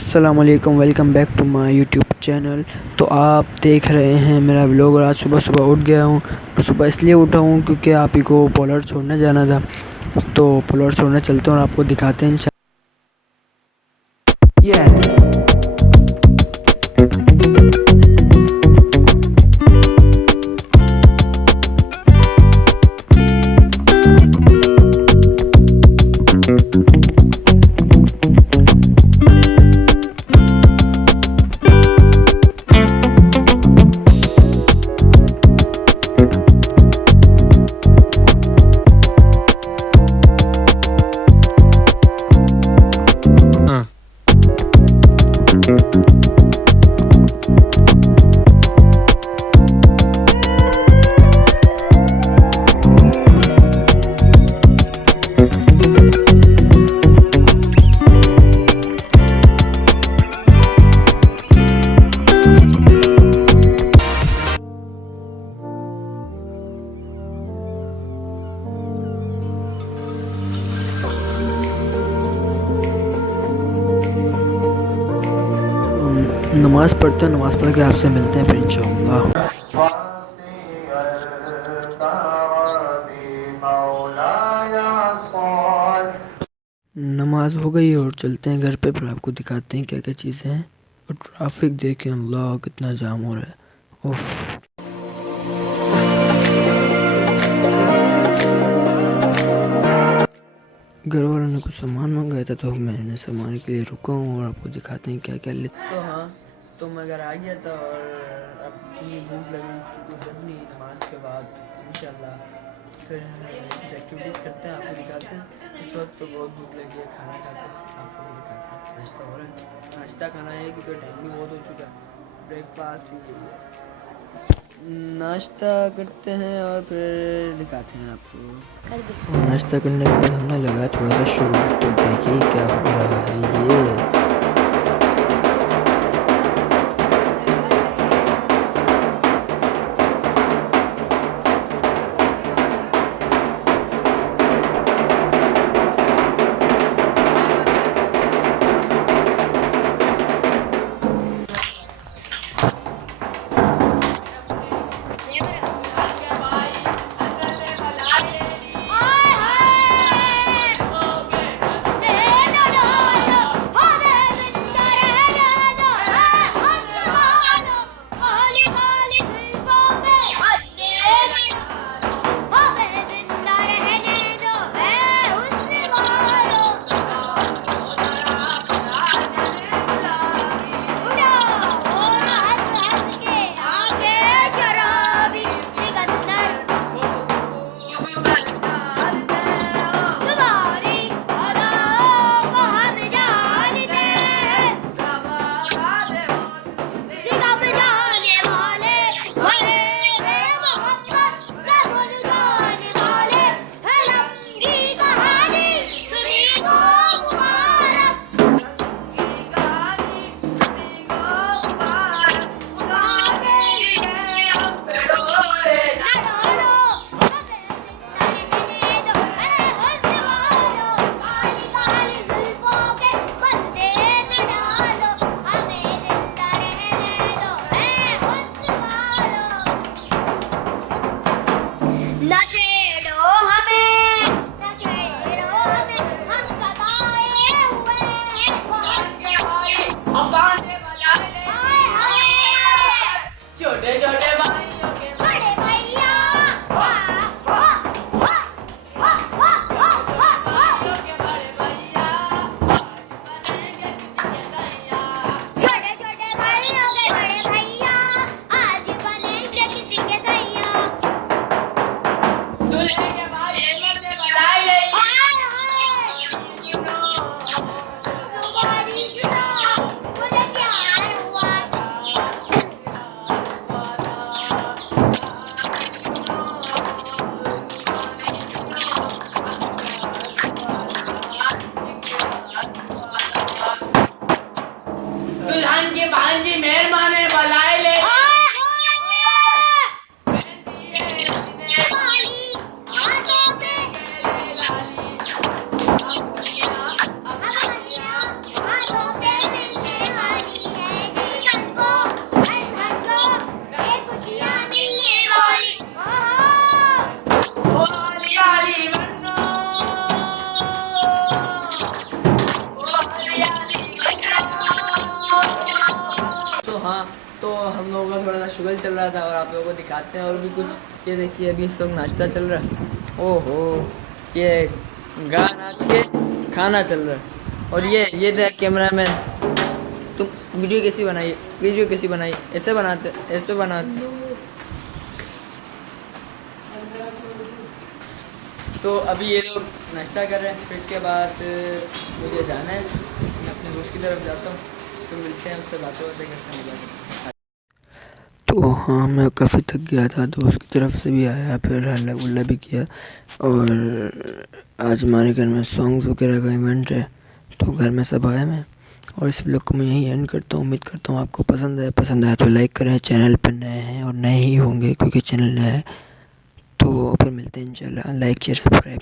अस्सलामुअलैकुम, welcome back to my YouTube channel. तो आप देख रहे हैं मेरा व्लॉग। और आज सुबह सुबह उठ गया हूँ और सुबह इसलिए उठा हूँ क्योंकि आप ही को पॉलर छोड़ने जाना था। तो पॉलर छोड़ने चलते हैं और आपको दिखाते हैं। नमाज़ पढ़ते हैं, नमाज़ पढ़ के आपसे मिलते हैं फिर इंशाअल्लाह। नमाज हो गई और चलते हैं घर पे, फिर आपको दिखाते हैं क्या क्या चीज़ें हैं। और ट्रैफिक देखें, अल्लाह कितना जाम हो रहा है। उफ। घर वालों ने कुछ सामान मंगाया था तो मैंने सामान के लिए रुका हूँ और आपको दिखाते हैं क्या क्या ले। तो हाँ, तो मैं घर आ गया था और अब इतनी भूख लगी, इसकी कोई हद नहीं। नमाज के बाद इंशाल्लाह फिर कुछ एक्टिविटीज़ करते हैं, आपको दिखाते हैं। इस वक्त तो बहुत भूख लगी है, खाना खाते हैं, आपको भी दिखाते हैं। नाश्ता हो रहा है, नाश्ता खाना है क्योंकि टाइम भी बहुत हो चुका है। ब्रेकफास्ट ही नाश्ता करते हैं और फिर दिखाते हैं आपको। नाश्ता करने के बाद हमने लगाया थोड़ा सा शुरू, तो देखिए क्या हो रहा है ये। तो हम लोगों का थोड़ा सा शुगर चल रहा था और आप लोगों को दिखाते हैं और भी कुछ। ये देखिए अभी इस वक्त नाश्ता चल रहा है। ओहो, ये गा नाच के खाना चल रहा है। और ये था कैमरामैन। तुम वीडियो कैसी बनाई, वीडियो कैसी बनाई? ऐसे बनाते, ऐसे बनाते। तो अभी ये लोग नाश्ता कर रहे हैं, फिर इसके बाद मुझे जाना है, मैं अपने दोस्त की तरफ जाता हूँ। तो मिलते हैं, उससे बातें करते हैं। तो हाँ, मैं काफ़ी थक गया था, दोस्त की तरफ से भी आया, फिर हल्ला गुल्ला भी किया। और आज हमारे घर में सॉन्ग्स वगैरह का इवेंट है, तो घर में सब आए हैं। और इस व्लॉग को मैं यहीं एंड करता हूँ। उम्मीद करता हूँ आपको पसंद आया तो लाइक करें, चैनल पर नए हैं और नए ही होंगे क्योंकि चैनल नया है। तो फिर मिलते हैं इंशाल्लाह। Like share subscribe.